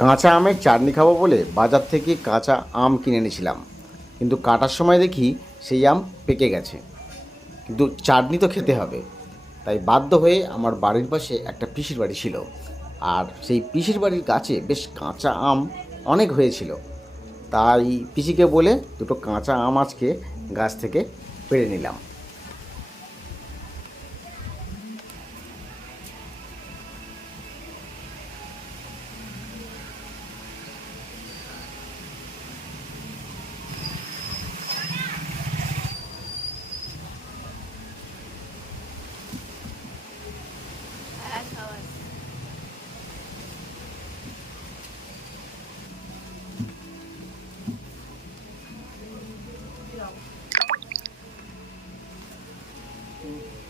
কাঁচা আমের চাটনি খাব বলে বাজার থেকে কাঁচা আম কিনে এনেছিলাম। কিন্তু কাটার সময় দেখি সেই আম পেকে গেছে। কিন্তু চাটনি তো খেতে হবে। তাই বাধ্য হয়ে আমার বাড়ির পাশে একটা পিসির বাড়ি ছিল। আর সেই পিসির বাড়ির গাছে বেশ কাঁচা আম অনেক হয়েছিল। তাই পিসিকে বলে দুটো কাঁচা আম আজকে গাছ থেকে পেড়ে নিলাম। mm.